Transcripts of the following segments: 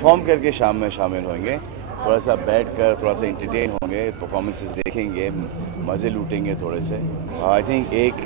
Perform करके शाम में शामिल होंगे, थोड़ा सा बैठकर थोड़ा सा एंटरटेन होंगे, परफॉर्मेंसेस देखेंगे, मज़े लूटेंगे थोड़े से। आई थिंक एक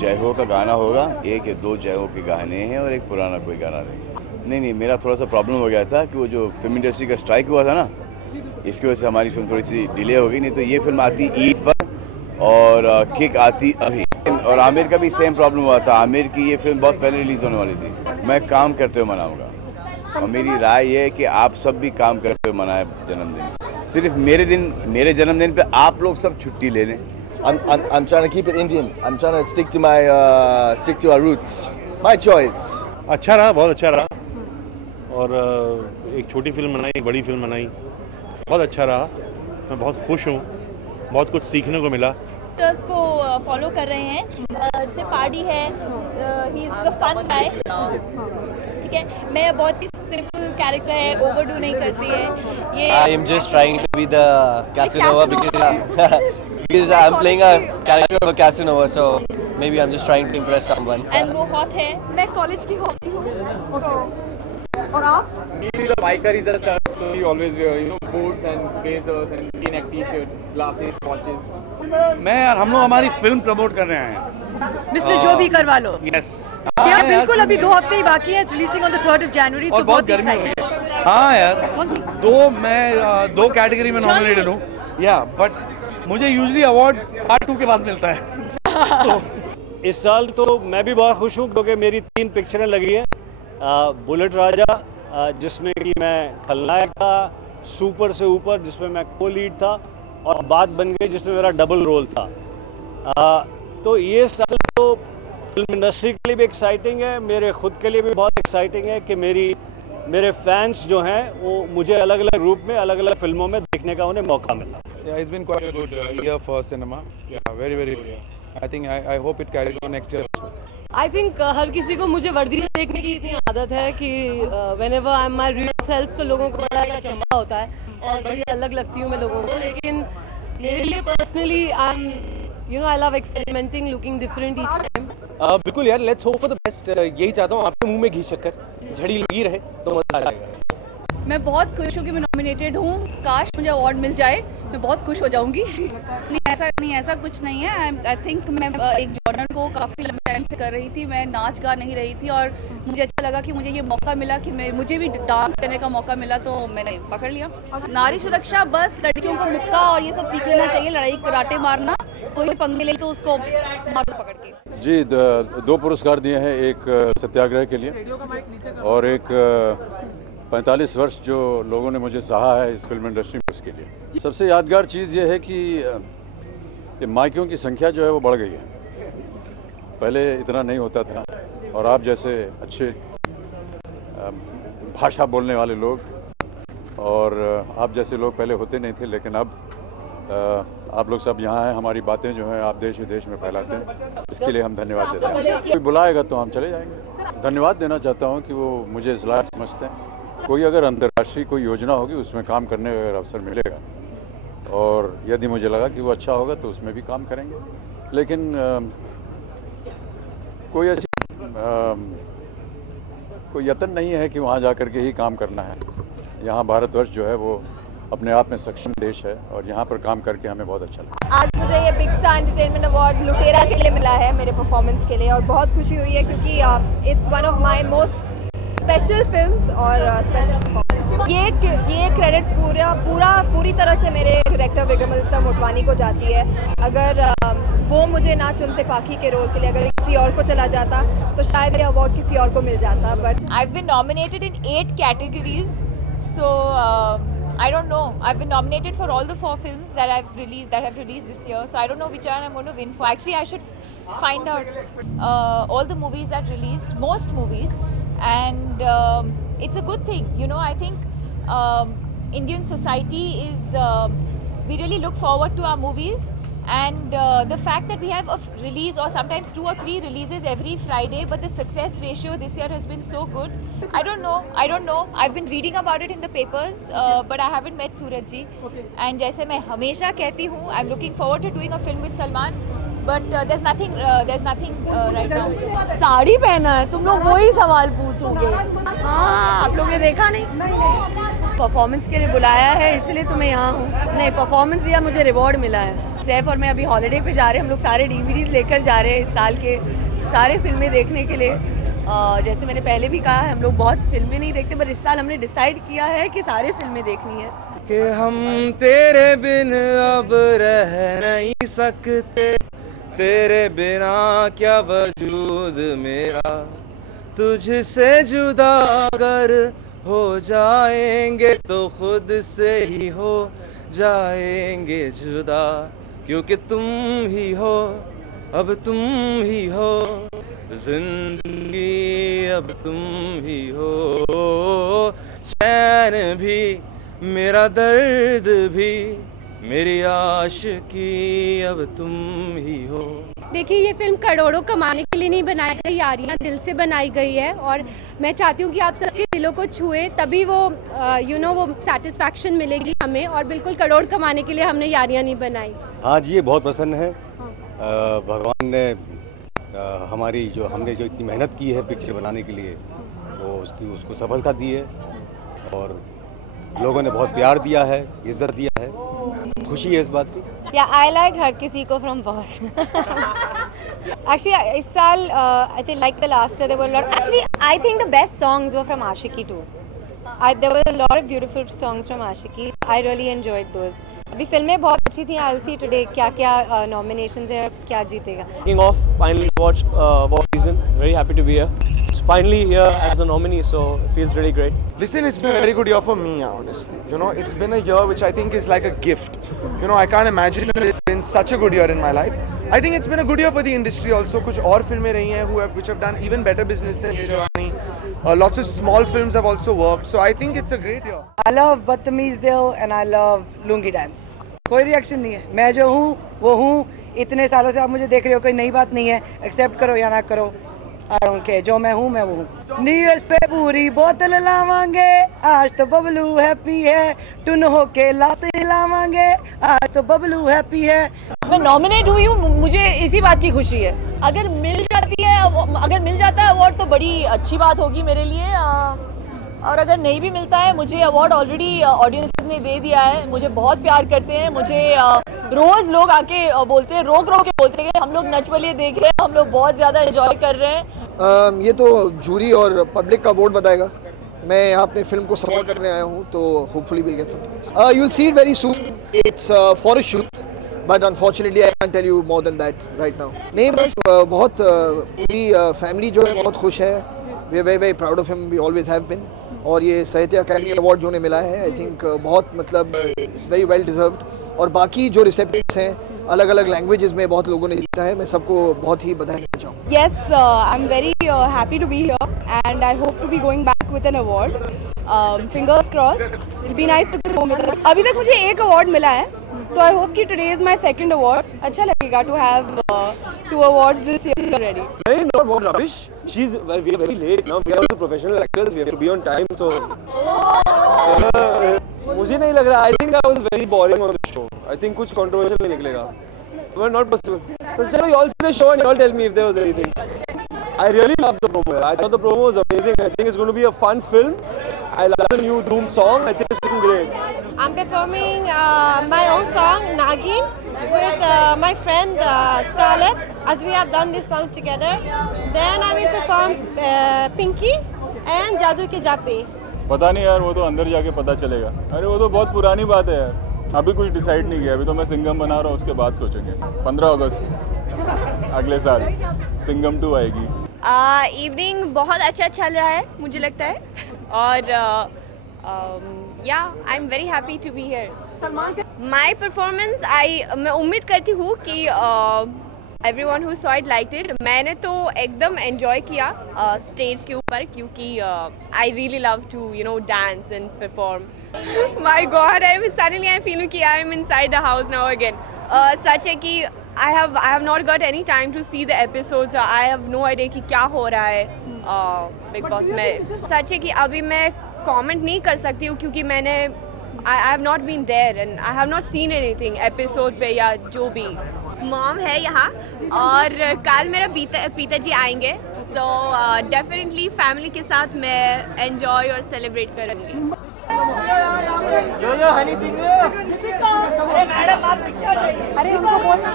जय हो का गाना होगा, एक या दो जय हो के गाने हैं और एक पुराना कोई गाना नहीं, मेरा थोड़ा सा प्रॉब्लम हो गया था कि वो जो फिल्म इंडस्ट्री का स्ट्राइक हुआ था ना, इसकी वजह से हमारी फिल्म थोड़ी सी डिले हो गई। नहीं तो ये फिल्म आती ईद पर और किक आती अभी। और आमिर का भी सेम प्रॉब्लम हुआ था, आमिर की ये फिल्म बहुत पहले रिलीज होने वाली थी। मैं काम करते हुए मनाऊंगा और मेरी राय ये है कि आप सब भी काम करते हुए मनाएं जन्मदिन। सिर्फ मेरे जन्मदिन पे आप लोग सब छुट्टी ले लें। I'm trying to keep it Indian. I'm trying to stick to our roots. My choice. अच्छा रहा, बहुत अच्छा रहा। और एक छोटी फिल्म बनाई, एक बड़ी फिल्म बनाई, बहुत अच्छा रहा। मैं बहुत खुश हूँ, बहुत कुछ सीखने को मिला। एक्टर्स को फॉलो कर रहे हैं, जैसे पार्टी है, he is the fun guy, ठीक है। मैं बहुत ही सिंपल कैरेक्टर है, ओवरडू नहीं करती है ये। I am just trying to be the Casanova because I'm playing a character of a Casanova, so maybe I'm just trying to impress someone. And वो हॉट है। मैं कॉलेज की हॉबी हूँ। और आप? The biker is a star, so he always wear, boots and blazers and V-neck t-shirts, glasses, watches. मैं यार, हम लोग हमारी फिल्म प्रमोट कर रहे हैं। मिस्टर जो भी करवा लो। यस। क्या बिल्कुल, अभी 2 हफ्ते ही बाकी हैं, releasing on the 3rd of January। और बहुत गर्मी हो रही है। हाँ यार, दो कैटेगरी में नॉमिनेटेड हूँ या, बट मुझे यूजली अवार्ड पार्ट 2 के बाद मिलता है। तो इस साल तो मैं भी बहुत खुश हूँ क्योंकि मेरी 3 पिक्चरें लगी हैं। बुलेट राजा, जिसमें कि मैं खलनायक था, सुपर से ऊपर जिसमें मैं को लीड था, और बात बन गई जिसमें मेरा डबल रोल था। तो ये साल तो फिल्म इंडस्ट्री के लिए भी एक्साइटिंग है, मेरे खुद के लिए भी बहुत एक्साइटिंग है कि मेरे फैंस जो हैं वो मुझे अलग अलग रूप में अलग अलग फिल्मों में देखने का उन्हें मौका मिला। Yeah, it's been quite a good year for cinema. Yeah, very good year. I think I hope it carries on next year. I think हर किसी को मुझे वर्दी देखने की इतनी आदत है कि whenever I'm my real self तो लोगों को बड़ा अचंभा होता है और बड़ी अलग लगती हूँ मैं लोगों को। लेकिन मेरे लिए personally I love experimenting, looking different each time. बिल्कुल यार, let's hope for the best. यही चाहता हूँ, आपके मुंह में घी शक्कर झड़ी लगी रहे तो मजा आ जाएगा। मैं बहुत खुश हूँ कि मैं नॉमिनेटेड हूँ। काश मुझे अवार्ड मिल जाए, मैं बहुत खुश हो जाऊंगी। नहीं, ऐसा कुछ नहीं है। आई थिंक मैं एक जॉनर को काफ़ी लंबे टाइम से कर रही थी, मैं नाच गा नहीं रही थी और मुझे अच्छा लगा कि मुझे ये मौका मिला कि मुझे भी डांस करने का मौका मिला, तो मैंने पकड़ लिया। नारी सुरक्षा, बस लड़कियों को मुक्का और ये सब सीख लेना चाहिए, लड़ाई कराटे मारना, कोई पंगे ले तो उसको मार दो पकड़ के। जी, 2 पुरस्कार दिए हैं, एक सत्याग्रह के लिए और एक 45 वर्ष जो लोगों ने मुझे सहा है इस फिल्म इंडस्ट्री में, उसके लिए। सबसे यादगार चीज़ ये है कि माइकों की संख्या जो है वो बढ़ गई है। पहले इतना नहीं होता था और आप जैसे अच्छे भाषा बोलने वाले लोग और आप जैसे लोग पहले होते नहीं थे, लेकिन अब आप लोग सब यहाँ हैं, हमारी बातें जो हैं आप देश विदेश में फैलाते हैं, इसके लिए हम धन्यवाद देते हैं। कोई बुलाएगा तो हम चले जाएंगे। धन्यवाद देना चाहता हूँ कि वो मुझे इस लायक समझते हैं। कोई अगर अंतर्राष्ट्रीय कोई योजना होगी उसमें काम करने का अगर अवसर मिलेगा और यदि मुझे लगा कि वो अच्छा होगा तो उसमें भी काम करेंगे, लेकिन कोई ऐसी कोई यत्न नहीं है कि वहाँ जाकर के ही काम करना है। यहाँ भारतवर्ष जो है वो अपने आप में सक्षम देश है और यहाँ पर काम करके हमें बहुत अच्छा लगा। आज मुझे ये बिग स्टार एंटरटेनमेंट अवार्ड लुटेरा के लिए मिला है, मेरे परफॉर्मेंस के लिए, और बहुत खुशी हुई है क्योंकि it's one of my most special films और स्पेशल परफॉर्मेंस। ये क्रेडिट पूरी तरह से मेरे डायरेक्टर विक्रमादित्य मोटवानी को जाती है। अगर वो मुझे ना चुनते पाखी के रोल के लिए, अगर किसी और को चला जाता तो शायद ये अवार्ड किसी और को मिल जाता। But I've been nominated in 8 categories, so I don't know. I've been nominated for all the 4 films that have released this year, so I don't know which one I'm going to win for. Actually, I should find out all the movies that released, most movies, and it's a good thing. I think Indian society is we really look forward to our movies, and the fact that we have a release or sometimes 2 or 3 releases every Friday, but the success ratio this year has been so good. I don't know. I've been reading about it in the papers, but I haven't met Suraj ji. And जैसे मैं हमेशा कहती हूँ, I'm looking forward to doing a film with Salman. but there's nothing right now. Sari पहना है, तुम लोग वही सवाल पूछोगे? हाँ, आप लोगों ने देखा नहीं? परफॉर्मेंस के लिए बुलाया है इसलिए तो मैं यहाँ हूँ। नहीं, परफॉर्मेंस दिया, मुझे रिवॉर्ड मिला है। सैफ और मैं अभी हॉलिडे पे जा रहे हैं, हम लोग सारे डीवीडीज लेकर जा रहे हैं इस साल के सारे फिल्में देखने के लिए। जैसे मैंने पहले भी कहा है, हम लोग बहुत फिल्में नहीं देखते, पर इस साल हमने डिसाइड किया है कि सारे फिल्में देखनी है। कि हम तेरे बिन अब रह नहीं सकते, तेरे बिना क्या वजूद मेरा, तुझसे जुदा अगर हो जाएंगे तो खुद से ही हो जाएंगे जुदा, क्योंकि तुम ही हो, अब तुम ही हो जिंदगी, अब तुम ही हो, चैन भी मेरा दर्द भी मेरी आशिकी, अब तुम ही हो। देखिए, ये फिल्म करोड़ों कमाने के लिए नहीं बनाई गई, यारियां दिल से बनाई गई है और मैं चाहती हूँ कि आप सबके दिलों को छुए, तभी वो वो सेटिस्फैक्शन मिलेगी हमें, और बिल्कुल करोड़ कमाने के लिए हमने यारियां नहीं बनाई। हाँ जी, ये बहुत प्रसन्न है। भगवान ने हमारी हमने जो इतनी मेहनत की है पिक्चर बनाने के लिए, वो उसको सफलता दी है और लोगों ने बहुत प्यार दिया है, इज्जत दिया है, खुशी है इस बात की। I like हर किसी को from Boss. Actually, इस साल I think like the last year there were a lot. Actually, I think the best songs were from Aashiqui too. There were a lot of beautiful songs from Aashiqui. I really enjoyed those. अभी फिल्में बहुत अच्छी थी। I'll see today क्या nominations है, क्या जीतेगा। Kicking off, finally watched Boss season. Very happy to be here. Finally here as a nominee, so it feels really great. Listen, it's been a very good year for me, honestly. It's been a year which I think is like a gift. I can't imagine that it's been such a good year in my life. I think it's been a good year for the industry also. कुछ और फिल्में रही हैं which have done even better business than ये जवानी. Lots of small films have also worked, so I think it's a great year. I love बदतमीज दिल and I love lungi dance. कोई रिएक्शन नहीं है, मैं जो हूँ वो हूँ। इतने सालों से आप मुझे देख रहे हो, कोई नई बात नहीं है। एक्सेप्ट करो या ना करो, I don't care, जो मैं हूँ मैं वो हूँ। न्यू ईयर्स पे पूरी बोतल लावांगे, आज तो बबलू हैप्पी है, टुन होके लाते लावांगे, आज तो बबलू हैप्पी है। मैं नॉमिनेट हुई हूँ, मुझे इसी बात की खुशी है। अगर मिल जाता है अवार्ड तो बड़ी अच्छी बात होगी मेरे लिए, और अगर नहीं भी मिलता है, मुझे अवार्ड ऑलरेडी ऑडियंस ने दे दिया है। मुझे बहुत प्यार करते हैं, मुझे रोज लोग आके बोलते हैं, रोक के बोलते हैं हम लोग नच बलिए देख रहे हैं, हम लोग बहुत ज्यादा एंजॉय कर रहे हैं। ये तो जूरी और पब्लिक का वोट बताएगा। मैं यहाँ अपने फिल्म को सपोर्ट करने आया हूँ, तो hopefully will get something. You will see it very soon. It's for a shoot, but unfortunately I can tell you more than that right now. नहीं, बस बहुत पूरी फैमिली जो है बहुत खुश है। We are very very proud of him, we always have been. और ये साहित्य अकादमी अवार्ड जो उन्हें मिला है, आई थिंक बहुत मतलब इट्स वेरी वेल डिजर्व्ड। और बाकी जो रिसेप्टेंट्स हैं अलग अलग लैंग्वेजेस में बहुत लोगों ने जीता है, मैं सबको बहुत ही बधाई देना चाहूँगा। Yes, I'm very happy to be here and I hope to be going back with an award. Fingers crossed. It'll be nice to go home with it. अभी तक मुझे एक अवार्ड मिला है, तो I hope कि today is my second award. अच्छा लगेगा to have 2 awards this year already. Hey, not what rubbish. We are very late now. We are also professional actors. We have to be on time. So मुझे नहीं लग रहा। I think I was very boring on the show. I think कुछ controversial नहीं निकलेगा. But not possible. So चलो, you all see the show and you all tell me if there was anything. I really loved the promo. I thought the promo was amazing. I think it's going to be a fun film. I love the new Doom song. I think it's looking great. I'm performing my own song Nagin with my friend Scarlett, as we have done this song together. Then I will perform Pinky and Jadoo Ki Japi. पता नहीं यार, वो तो अंदर जाके पता चलेगा। अरे वो तो बहुत पुरानी बात है यार, अभी कुछ डिसाइड नहीं किया। अभी तो मैं सिंघम बना रहा हूँ, उसके बाद सोचेंगे। 15 अगस्त अगले साल सिंघम 2 आएगी। इवनिंग बहुत अच्छा चल रहा है मुझे लगता है, और I am very happy to be here. My performance मैं उम्मीद करती हूँ कि everyone who saw it liked it. मैंने तो एकदम enjoy किया स्टेज के ऊपर, क्योंकि I really love to dance and perform. My God, I'm feeling कि I am inside the house now again. सच है कि I have not got any time to see the episodes. I have no idea कि क्या हो रहा है big boss में। सच है कि अभी मैं comment नहीं कर सकती हूँ, क्योंकि I have not been there and I have not seen anything episode पे या जो भी। मॉम है यहाँ और कल मेरा पिताजी आएंगे, तो डेफिनेटली फैमिली के साथ मैं एंजॉय और सेलिब्रेट करूँगी। जो हनी सिंह अरे उनको बोलना।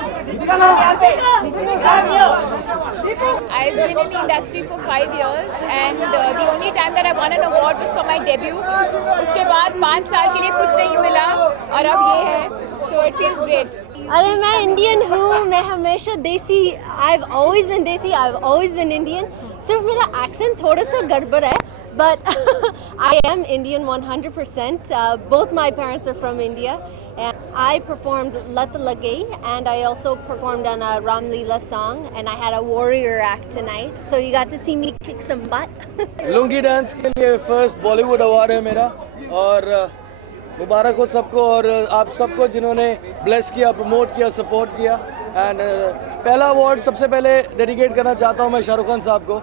I've been in the industry for 5 years and the only time that I won an award was for my debut. उसके बाद 5 साल के लिए कुछ नहीं मिला और अब ये है, so it feels great. अरे मैं इंडियन हूँ, मैं हमेशा देसी, I've always been देसी, I've always been Indian. सिर्फ मेरा एक्सेंट थोड़ा सा गड़बड़ है, but I am Indian 100%. Both my parents are from India, and I performed Lat Lagay, and I also performed on a Ram Leela song, and I had a warrior act tonight, so you got to see me kick some butt. Lungi dance के लिए first Bollywood award है मेरा, और मुबारक हो सबको और आप सबको जिन्होंने ब्लेस किया, प्रमोट किया, सपोर्ट किया। एंड पहला अवार्ड सबसे पहले डेडिकेट करना चाहता हूँ मैं शाहरुख खान साहब को।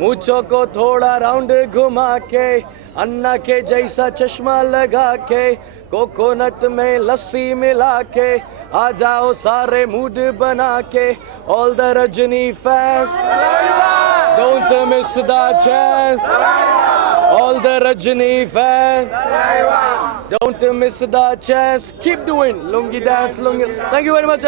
मूंछों को थोड़ा राउंड घुमा के, अन्ना के जैसा चश्मा लगा के, कोकोनट में लस्सी मिला के, आ जाओ सारे मूड बना के। All the Rajni fans, don't miss the chance. All the Rajni fans, don't miss the chance. Keep doing lungi dance, lungi. Thank you very much.